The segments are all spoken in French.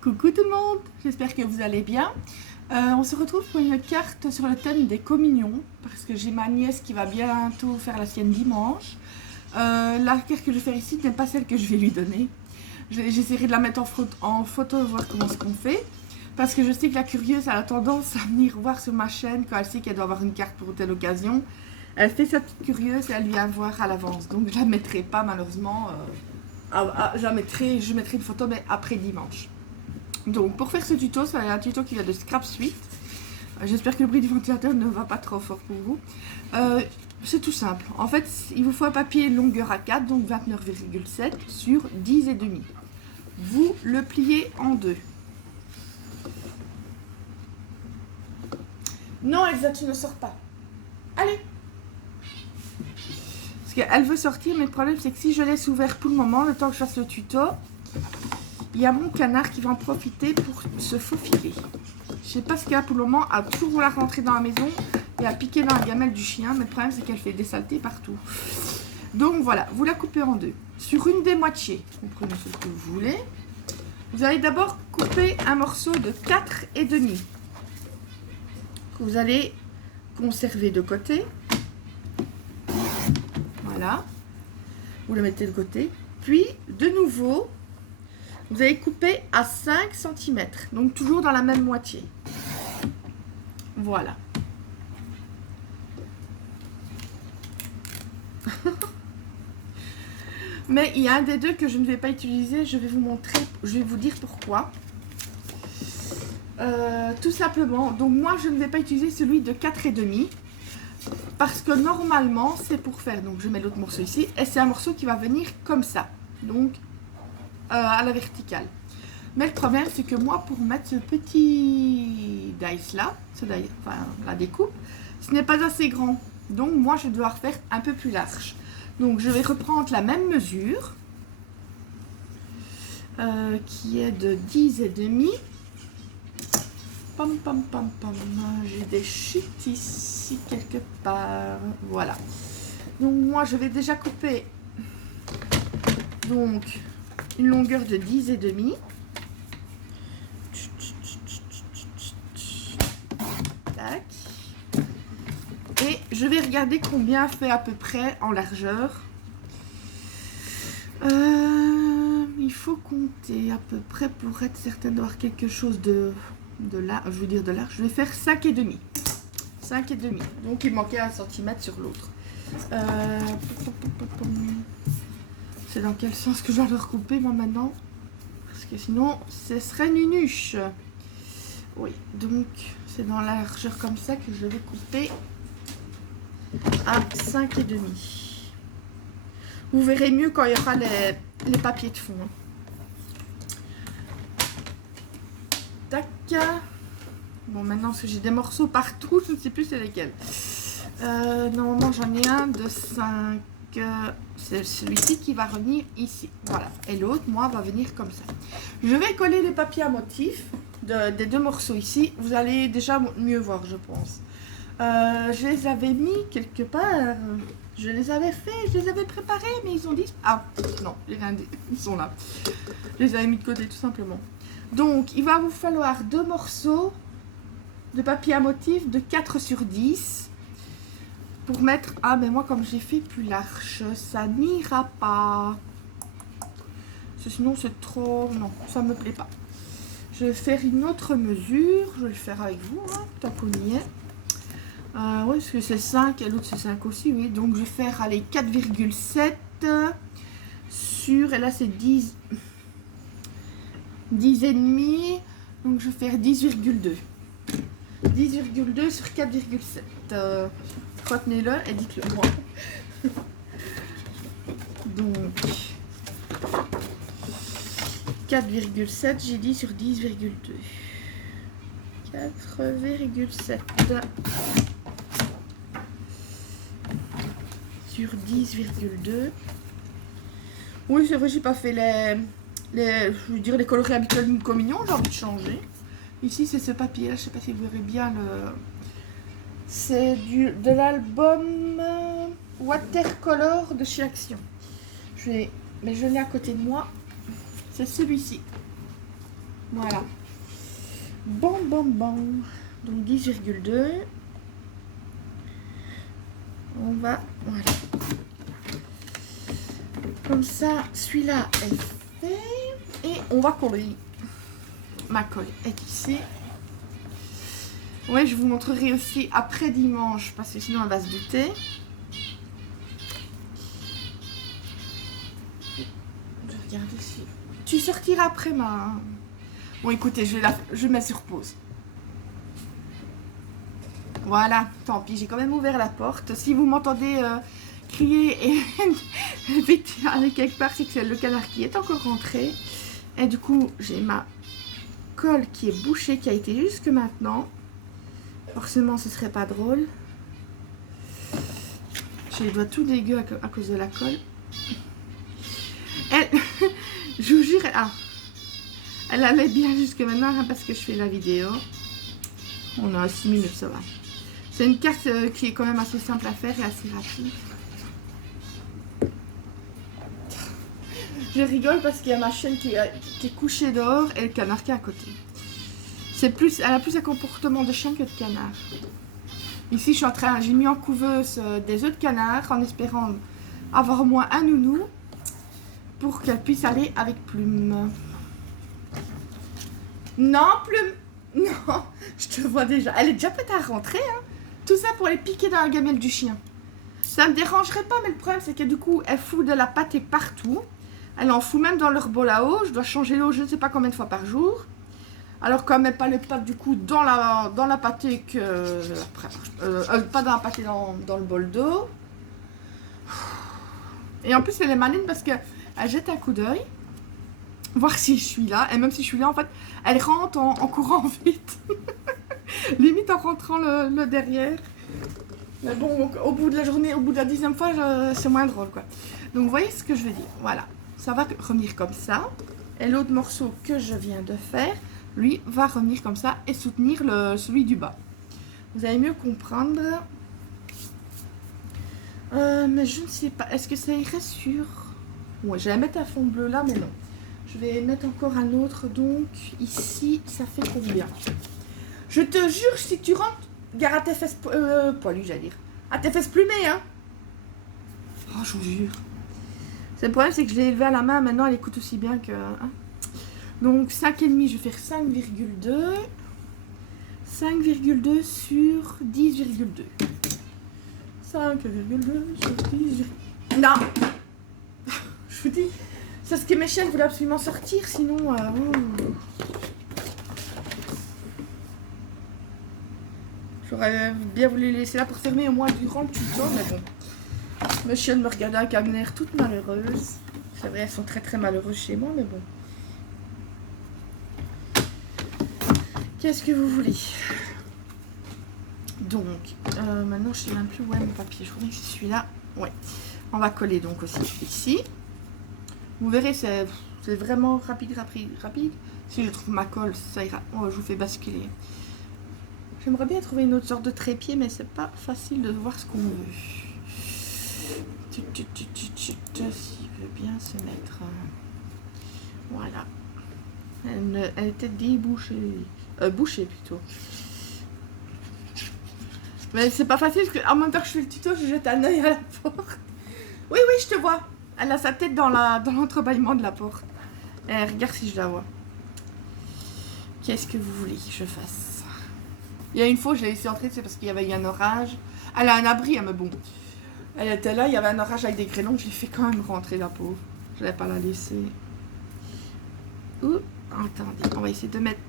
Coucou tout le monde, j'espère que vous allez bien. On se retrouve pour une carte sur le thème des communions, parce que j'ai ma nièce qui va bientôt faire la sienne dimanche. La carte que je vais faire ici n'est pas celle que je vais lui donner. J'essaierai de la mettre en photo, voir comment ce qu'on fait. Parce que je sais que la curieuse a tendance à venir voir sur ma chaîne quand elle sait qu'elle doit avoir une carte pour telle occasion. Elle fait sa petite curieuse et elle vient voir à l'avance. Donc je ne la mettrai pas malheureusement. Je mettrai une photo mais après dimanche. Donc pour faire ce tuto, c'est un tuto qui vient de Scrap Suite. J'espère que le bruit du ventilateur ne va pas trop fort pour vous. C'est tout simple. En fait, il vous faut un papier longueur A4, donc 29,7 sur 10,5. Vous le pliez en deux. Non, Elsa, tu ne sors pas. Allez. Parce qu'elle veut sortir, mais le problème c'est que si je laisse ouvert pour le moment, le temps que je fasse le tuto, il y a mon canard qui va en profiter pour se faufiler. Je sais pas ce qu'il y a pour le moment, à toujours vouloir rentrer dans la maison et à piquer dans la gamelle du chien, mais le problème c'est qu'elle fait des saletés partout. Donc voilà, vous la coupez en deux. Sur une des moitiés, vous prenez ce que vous voulez. Vous allez d'abord couper un morceau de 4,5 que vous allez conserver de côté. Voilà, vous le mettez de côté. Puis de nouveau, vous allez couper à 5 cm, donc toujours dans la même moitié. Voilà. Mais il y a un des deux que je ne vais pas utiliser, je vais vous montrer, je vais vous dire pourquoi. Tout simplement, donc moi je ne vais pas utiliser celui de 4,5 parce que normalement c'est pour faire, donc je mets l'autre morceau ici, et c'est un morceau qui va venir comme ça, donc à la verticale. Mais le problème c'est que moi pour mettre ce petit dice là, la découpe, ce n'est pas assez grand, donc moi je vais devoir faire un peu plus large. Donc je vais reprendre la même mesure qui est de 10,5. Pam pam pam pam, j'ai des chutes ici quelque part, voilà. Donc moi je vais déjà couper donc une longueur de 10,5. Tac. Et je vais regarder combien fait à peu près en largeur. Il faut compter à peu près pour être certaine d'avoir quelque chose de large, je veux dire de large. Je vais faire 5,5. 5,5. Donc il manquait 1 cm sur l'autre. C'est dans quel sens que je dois le recouper moi maintenant? Parce que sinon ce serait nunuche. Oui, donc c'est dans la largeur comme ça que je vais couper à 5,5. Vous verrez mieux quand il y aura les papiers de fond. Tac. Bon, maintenant parce que j'ai des morceaux partout, je ne sais plus c'est lesquels. Normalement j'en ai un de 5. C'est celui-ci qui va revenir ici. Voilà. Et l'autre, moi, va venir comme ça. Je vais coller les papiers à motif des deux morceaux ici. Vous allez déjà mieux voir, je pense. Je les avais mis quelque part. Je les avais fait, je les avais préparés, mais ils ont dit... Ah, non, j'ai rien dit. Ils sont là. Je les avais mis de côté, tout simplement. Donc, il va vous falloir deux morceaux de papier à motif de 4 sur 10 pour mettre... Ah, mais moi, comme j'ai fait plus large, ça n'ira pas. Sinon, c'est trop... Non, ça me plaît pas. Je vais faire une autre mesure. Je vais le faire avec vous, hein, tant qu'on y est. Oui, parce que c'est 5 et l'autre c'est 5 aussi, oui. Donc je vais faire, allez, 4,7 sur, et là c'est 10 et demi. Donc je vais faire 10,2. 10,2 sur 4,7. Retenez-le et dites-le moi. Donc 4,7, j'ai dit sur 10,2. 4,7 sur 10,2. Oui, c'est vrai, j'ai pas fait je veux dire les coloris habituels d'une communion, j'ai envie de changer. Ici, c'est ce papier là, je sais pas si vous verrez bien le... C'est de l'album Watercolor de chez Action. Mais je l'ai à côté de moi. C'est celui-ci. Voilà. Bon. Donc 10,2. On va... Voilà. Comme ça, celui-là est fait. Et on va coller. Ma colle est ici. Ouais, je vous montrerai aussi après dimanche, parce que sinon elle va se douter. Je regarde ici. Tu sortiras après ma... Bon, écoutez, je mets sur pause. Voilà, tant pis, j'ai quand même ouvert la porte. Si vous m'entendez crier et vite aller quelque part, c'est que c'est le canard qui est encore rentré. Et du coup, j'ai ma colle qui est bouchée, qui a été jusque maintenant. Forcément, ce serait pas drôle. J'ai les doigts tout dégueux à cause de la colle. Elle, je vous jure, elle allait bien jusque maintenant hein, parce que je fais la vidéo. On a 6 minutes, ça va. C'est une carte qui est quand même assez simple à faire et assez rapide. Je rigole parce qu'il y a ma chienne qui est couchée dehors et le canard qui est à côté. Elle a plus un comportement de chien que de canard. Ici, j'ai mis en couveuse des œufs de canard en espérant avoir au moins un nounou pour qu'elle puisse aller avec Plume. Non, Plume, non, je te vois déjà. Elle est déjà peut-être à rentrer, hein. Tout ça pour les piquer dans la gamelle du chien. Ça me dérangerait pas, mais le problème c'est que du coup, elle fout de la pâtée partout. Elle en fout même dans leur bol à eau. Je dois changer l'eau, je ne sais pas combien de fois par jour. Alors quand même pas les pâtes du coup dans la pâtée que... pas dans la pâtée, dans le bol d'eau. Et en plus elle est maligne parce qu'elle jette un coup d'œil. Voir si je suis là. Et même si je suis là, en fait, elle rentre en courant vite. Limite en rentrant le derrière. Mais bon, au bout de la journée, au bout de la 10e fois, c'est moins drôle, quoi. Donc, vous voyez ce que je veux dire. Voilà. Ça va revenir comme ça. Et l'autre morceau que je viens de faire, lui, va revenir comme ça et soutenir celui du bas. Vous allez mieux comprendre. Mais je ne sais pas. Est-ce que ça irait sur... Ouais, j'allais mettre un fond bleu là, mais non. Je vais mettre encore un autre. Donc, ici, ça fait combien? Je te jure, si tu rentres, gare à tes fesses poilues, j'allais dire. À tes fesses plumées, hein. Oh, je vous jure. Le problème, c'est que je l'ai élevé à la main. Maintenant, elle écoute aussi bien que... Hein. Donc, 5,5, je vais faire 5,2. 5,2 sur 10,2. 5,2 sur 10. Non. Je vous dis, c'est ce que mes chiennes voulaient absolument sortir, sinon... J'aurais bien voulu les laisser là pour fermer au moins durant le tuto, mais bon. Mes chiennes me regardaient avec un air toute malheureuse. C'est vrai, elles sont très très malheureuses chez moi, mais bon. Qu'est-ce que vous voulez? Donc, maintenant je sais même plus où est mon papier. Je crois que c'est celui-là. Ouais. On va coller donc aussi ici. Vous verrez, c'est vraiment rapide. Si je trouve ma colle, ça ira. Oh, je vous fais basculer. J'aimerais bien trouver une autre sorte de trépied, mais c'est pas facile de voir ce qu'on veut. S'il veut bien se mettre... Voilà. Elle était débouchée. Bouchée plutôt. Mais c'est pas facile parce qu'en même temps que je fais le tuto, je jette un œil à la porte. Oui, je te vois. Elle a sa tête dans l'entrebâillement de la porte. Regarde si je la vois. Qu'est-ce que vous voulez que je fasse? Il y a une fois, je l'ai laissée entrer, c'est parce qu'il y avait eu un orage. Elle a un abri, hein, mais bon. Elle était là, il y avait un orage avec des grêlons. Je l'ai fait quand même rentrer, la pauvre. Je n'allais pas la laisser. Ouh, attendez, on va essayer de mettre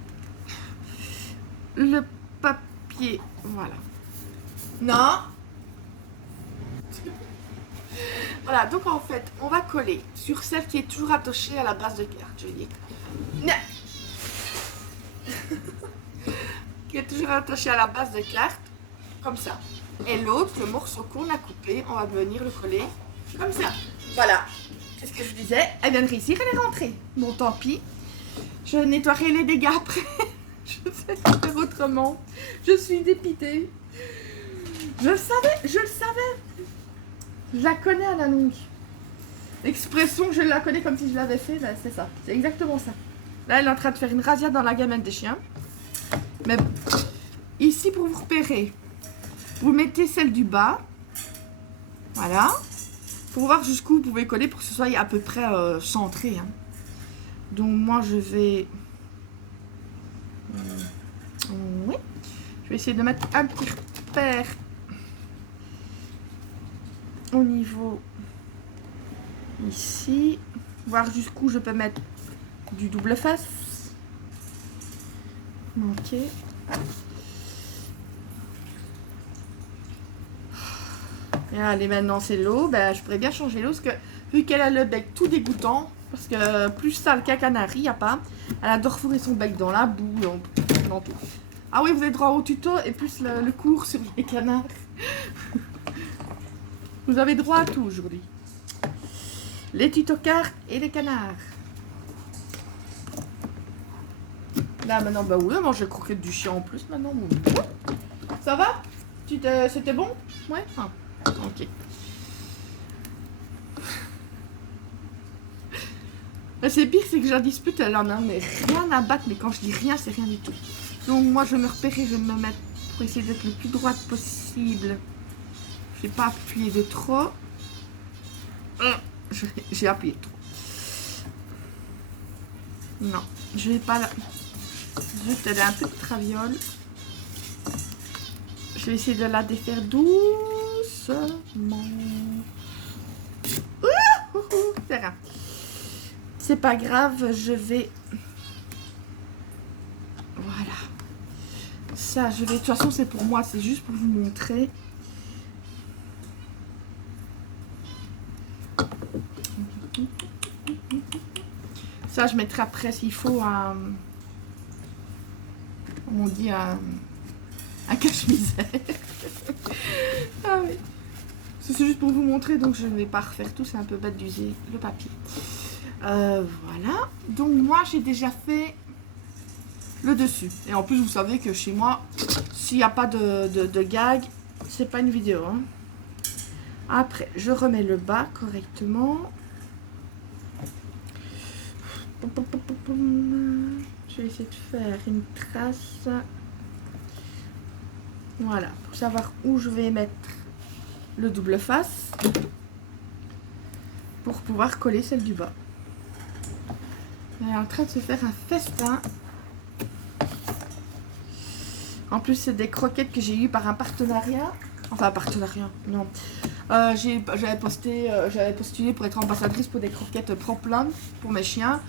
le papier. Voilà. Non. Voilà, donc en fait, on va coller sur celle qui est toujours attachée à la base de carte, je veux dire. Qui est toujours attachée à la base de carte, comme ça. Et l'autre, le morceau qu'on a coupé, on va venir le coller comme ça. Voilà. C'est ce que je disais. Elle vient de réussir, elle est rentrée. Bon, tant pis. Je nettoierai les dégâts après. Je ne sais pas faire autrement. Je suis dépitée. Je le savais. Je la connais à l'annonce. L'expression je la connais comme si je l'avais fait, ben, c'est ça. C'est exactement ça. Là, elle est en train de faire une razzia dans la gamelle des chiens. Mais ici, pour vous repérer, vous mettez celle du bas. Voilà. Pour voir jusqu'où vous pouvez coller pour que ce soit à peu près centré. Hein. Donc, moi, je vais... Oui. Je vais essayer de mettre un petit repère au niveau ici. Voir jusqu'où je peux mettre du double face. Ok. Et allez, maintenant c'est l'eau. Ben, je pourrais bien changer l'eau parce que vu qu'elle a le bec tout dégoûtant, parce que plus sale qu'un canari, il n'y a pas. Elle adore fourrer son bec dans la boue, dans tout. Ah oui, vous avez droit au tuto et plus le cours sur les canards. Vous avez droit à tout aujourd'hui. Les tutocars et les canards. Là maintenant, bah oui, moi j'ai croquette du chien en plus maintenant. Ça va? C'était bon? Ouais? Ah, ok. C'est pire, c'est que j'ai la dispute, elle en a mais rien à battre, mais quand je dis rien, c'est rien du tout. Donc moi je vais me repérer, je vais me mettre pour essayer d'être le plus droite possible. Je vais pas appuyer de trop. J'ai appuyé trop. Non, je vais pas la... Juste, elle est un peu de traviole. Je vais essayer de la défaire doucement. C'est rien. C'est pas grave, je vais... Voilà. Ça, je vais... De toute façon, c'est pour moi, c'est juste pour vous montrer. Ça, je mettrai après s'il faut un... On dit un cache-misère. Ah oui. C'est juste pour vous montrer, donc je ne vais pas refaire tout. C'est un peu bête d'user le papier. Voilà. Donc moi, j'ai déjà fait le dessus. Et en plus, vous savez que chez moi, s'il n'y a pas de gag, c'est pas une vidéo. Hein. Après, je remets le bas correctement. Je vais essayer de faire une trace. Voilà, pour savoir où je vais mettre le double face. Pour pouvoir coller celle du bas. Elle est en train de se faire un festin. En plus, c'est des croquettes que j'ai eues par un partenariat. Enfin, un partenariat, non. J'avais postulé pour être ambassadrice pour des croquettes Proplan pour mes chiens.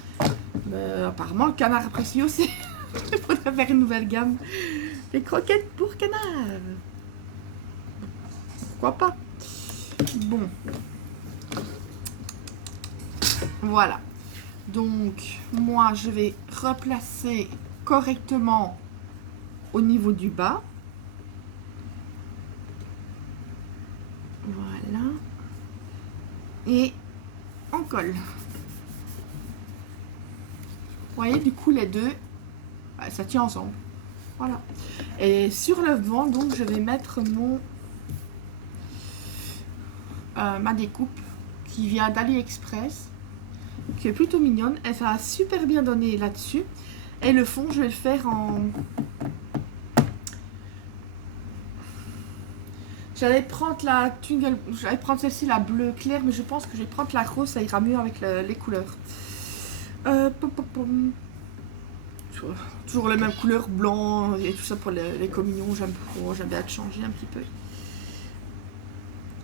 Mais apparemment, le canard apprécie aussi. Il faudrait faire une nouvelle gamme. Des croquettes pour canard. Pourquoi pas? Bon. Voilà. Donc, moi, je vais replacer correctement au niveau du bas. Voilà. Et on colle. Vous voyez, du coup, les deux, ça tient ensemble. Voilà. Et sur le devant, donc, je vais mettre ma découpe qui vient d'AliExpress, qui est plutôt mignonne. Et ça a super bien donné là-dessus. Et le fond, je vais le faire en... J'allais prendre la Tungle, j'allais prendre celle-ci, la bleue claire, mais je pense que je vais prendre la rose, ça ira mieux avec les couleurs. Toujours les mêmes couleurs, blanc et tout ça pour les communions, j'aime bien changer un petit peu.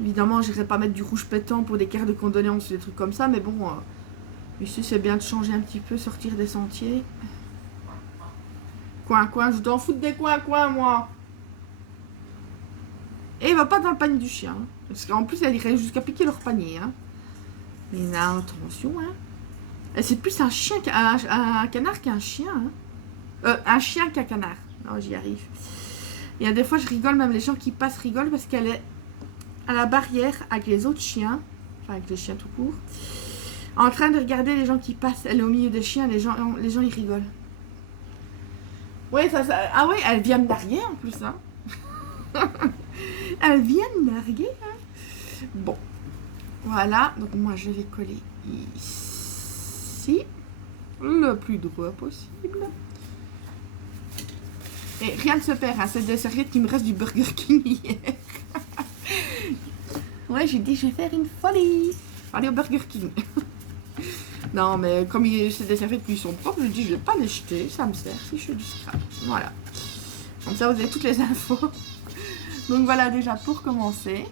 Évidemment, je n'irai pas mettre du rouge pétant pour des cartes de condoléances ou des trucs comme ça, mais bon, ici c'est bien de changer un petit peu, sortir des sentiers. Coin, je t'en fous des coins, moi. Et il va pas dans le panier du chien. Hein, parce qu'en plus, elle irait jusqu'à piquer leur panier. Hein. Mais là, attention. Hein. Et c'est plus un chien un canard qu'un chien. Hein. Un chien qu'un canard. Non, j'y arrive. Il y a des fois, je rigole, même les gens qui passent rigolent parce qu'elle est à la barrière avec les autres chiens. Enfin, avec les chiens tout court. En train de regarder les gens qui passent. Elle est au milieu des chiens. Les gens ils rigolent. Ouais, ah ouais, elle vient me narguer en plus. Hein. Elle vient de narguer. Hein. Bon. Voilà. Donc moi, je vais coller ici. le plus droit possible. Et rien ne se perd, hein. C'est des serviettes qui me restent du Burger King hier. Ouais, j'ai dit, je vais faire une folie. Aller au Burger King. Non, mais comme c'est des serviettes qui sont propres, je dis, je vais pas les jeter. Ça me sert si je fais du scrap. Voilà. Comme ça, vous avez toutes les infos. Donc voilà, déjà, pour commencer,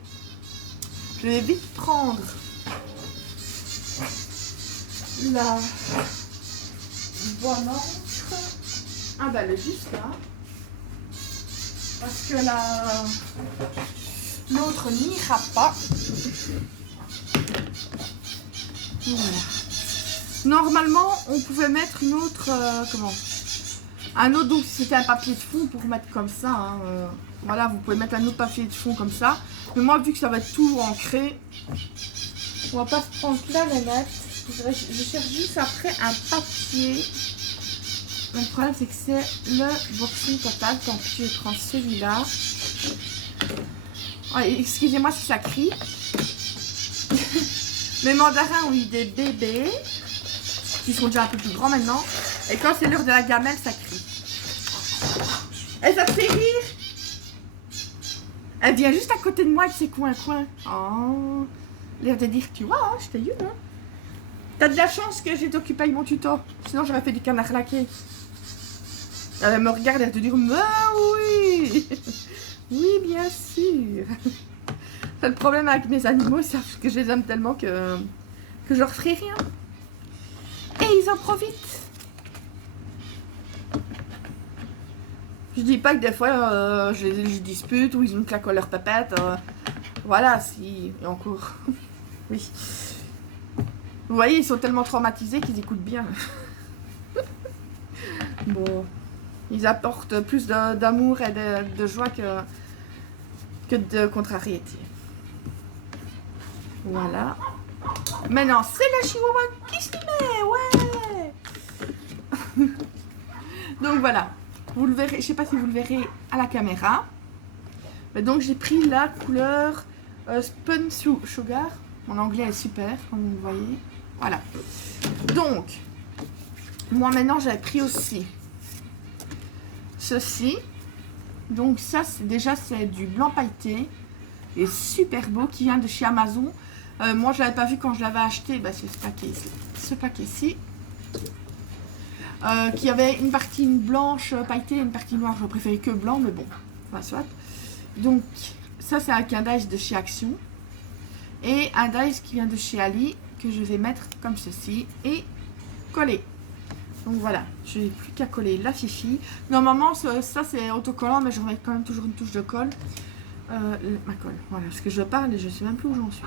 je vais vite prendre la bonne encre. Ah bah, elle est juste là. Parce que l'autre n'ira pas. Voilà. Normalement, on pouvait mettre une autre... un autre, donc c'était un papier de fond pour mettre comme ça. Hein, voilà, vous pouvez mettre un autre papier de fond comme ça. Mais moi, vu que ça va être tout ancré, on va pas se prendre là la lettre. Je cherche juste après un papier. Le problème, c'est que c'est le boxing total. Tant pis, je vais prendre celui-là. Ouais, excusez-moi si ça crie. Mes mandarins ont eu des bébés qui sont déjà un peu plus grands maintenant. Et quand c'est l'heure de la gamelle, ça crie. Et ça te fait rire. Elle vient juste à côté de moi avec ses coins-coins. Oh, l'air de dire, tu vois, hein, je t'ai eu. Hein. T'as de la chance que j'ai occupé avec mon tuto. Sinon, j'aurais fait du canard laqué. Elle me regarde et elle te dit, mais oui. Oui, bien sûr. C'est le problème avec mes animaux, c'est que je les aime tellement que je leur ferai rien. Et ils en profitent. Je dis pas que des fois je dispute ou ils me claquent leur pépette. Voilà, si. Et encore. Oui. Vous voyez, ils sont tellement traumatisés qu'ils écoutent bien. Bon. Ils apportent plus d'amour et de joie que de contrariété. Voilà. Maintenant, c'est la chihuahua qui s'y met. Ouais. Donc voilà. Vous le verrez, je sais pas si vous le verrez à la caméra. Mais donc j'ai pris la couleur Spun Sugar. Mon anglais est super, comme vous le voyez. Voilà. Donc, moi maintenant j'avais pris aussi ceci. Donc ça, c'est du blanc pailleté. Et super beau, qui vient de chez Amazon. Moi, je l'avais pas vu quand je l'avais acheté. Bah, c'est ce paquet-ci. Qui avait une partie blanche pailletée et une partie noire. Je préférais que blanc, mais bon, enfin, soit. Donc, ça, c'est un dice de chez Action. Et un dice qui vient de chez Ali, que je vais mettre comme ceci et coller. Donc voilà, je n'ai plus qu'à coller la fifi. Normalement, ça c'est autocollant, mais je remets quand même toujours une touche de colle. Ma colle, voilà, parce que je parle et je ne sais même plus où j'en suis.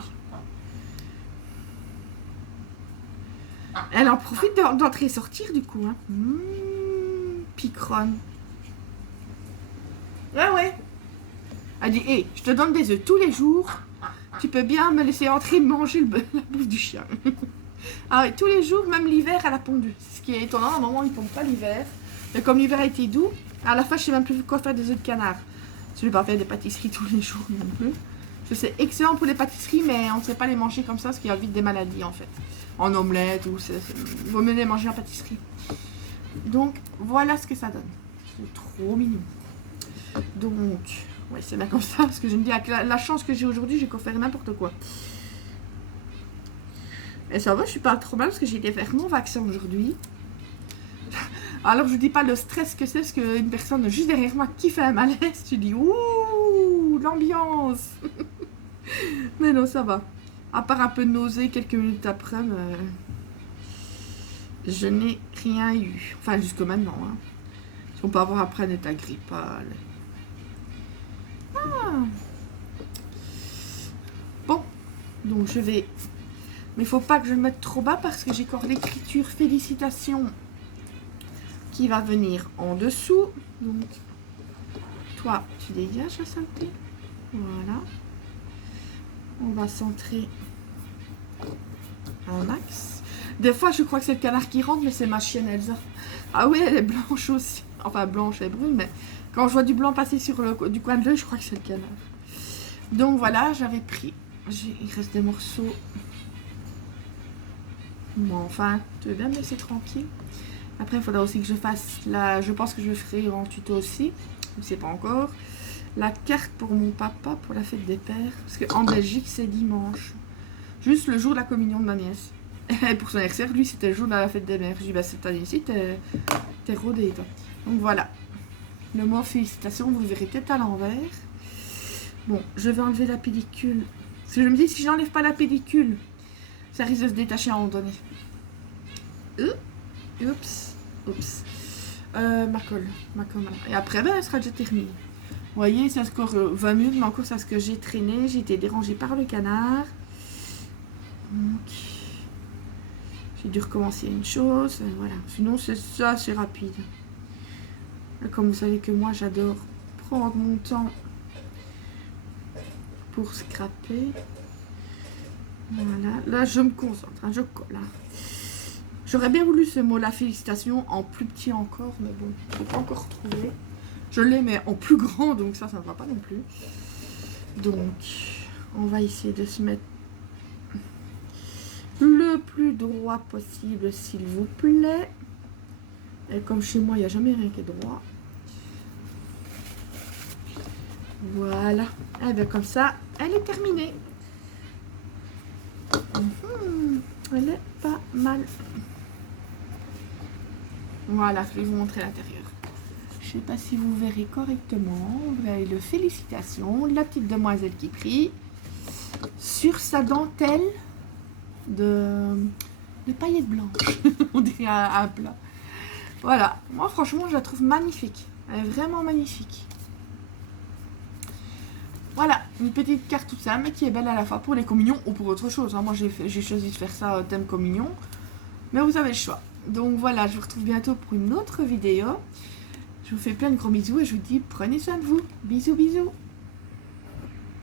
Elle en profite d'entrer et sortir du coup. Hein. Picronne. Ouais. Elle dit, hé, je te donne des œufs tous les jours. Tu peux bien me laisser entrer manger la bouffe du chien. Ah oui, tous les jours, même l'hiver, elle a pondu. Ce qui est étonnant, à un moment, ils ne pondent pas l'hiver. Mais comme l'hiver a été doux, à la fin, je ne sais même plus quoi faire des œufs de canard. Je ne vais pas faire des pâtisseries tous les jours non plus. C'est excellent pour les pâtisseries, mais on ne sait pas les manger comme ça, parce qu'il y a vite des maladies en fait. En omelette ou il vaut mieux les manger en pâtisserie. Donc voilà ce que ça donne. C'est trop mignon. Donc, ouais, c'est bien comme ça, parce que je me dis, avec la chance que j'ai aujourd'hui, j'ai qu'à faire n'importe quoi. Et ça va, je suis pas trop mal parce que j'ai été faire mon vaccin aujourd'hui. Alors je vous dis pas le stress que c'est, parce qu'une personne juste derrière moi qui fait un malaise, tu dis ouh, l'ambiance. Mais non, ça va. À part un peu de nausée quelques minutes après, mais je n'ai rien eu. Enfin, jusque maintenant. Hein. Si on peut avoir après un état grippal. Ah. Bon, donc je vais... Mais il faut pas que je le mette trop bas parce que j'ai encore l'écriture félicitations qui va venir en dessous. Donc, toi, tu dégages la saleté. Voilà. On va centrer un max. Des fois, je crois que c'est le canard qui rentre, mais c'est ma chienne Elsa. Ah oui, elle est blanche aussi. Enfin, blanche et brune, mais quand je vois du blanc passer sur du coin de l'œil, je crois que c'est le canard. Donc voilà, j'avais pris... Il reste des morceaux... Bon, enfin, tu veux bien me laisser tranquille. Après, il faudra aussi que je fasse la... Je pense que je le ferai en tuto aussi. Je ne sais pas encore. La carte pour mon papa pour la fête des pères. Parce qu'en Belgique, c'est dimanche. Juste le jour de la communion de ma nièce. Et pour son anniversaire, lui, c'était le jour de la fête des mères. Je lui ai dit, bah, cette année-ci, t'es rodé, toi. Donc voilà. Le mot félicitations, vous le verrez peut-être à l'envers. Bon, je vais enlever la pellicule. Parce que je me dis, si j'enlève pas la pellicule, ça risque de se détacher à un moment donné. Oups. Ma colle. Et après, ben, elle sera déjà terminée. Vous voyez, c'est encore 20 minutes, mais encore c'est ce que j'ai traîné. J'ai été dérangée par le canard. Donc, j'ai dû recommencer une chose. Voilà. Sinon, c'est ça, c'est rapide. Là, comme vous savez que moi, j'adore prendre mon temps pour scraper. Voilà. Là, je me concentre. Hein, je colle. Hein. J'aurais bien voulu ce mot, la félicitation, en plus petit encore, mais bon, je l'ai pas encore trouvé. Je l'ai, mais en plus grand, donc ça ne va pas non plus. Donc, on va essayer de se mettre le plus droit possible, s'il vous plaît. Et comme chez moi, il n'y a jamais rien qui est droit. Voilà. Et bien comme ça, elle est terminée. Elle est pas mal. Voilà, je vais vous montrer l'intérieur. Je ne sais pas si vous verrez correctement. Vous avez le félicitations, la petite demoiselle qui prie sur sa dentelle de paillettes blanches. On dirait un plat. Voilà, moi franchement je la trouve magnifique. Elle est vraiment magnifique. Voilà, une petite carte toute simple mais qui est belle à la fois pour les communions ou pour autre chose. Hein. Moi j'ai choisi de faire ça thème communion. Mais vous avez le choix. Donc voilà, je vous retrouve bientôt pour une autre vidéo. Je vous fais plein de gros bisous et je vous dis prenez soin de vous. Bisous bisous.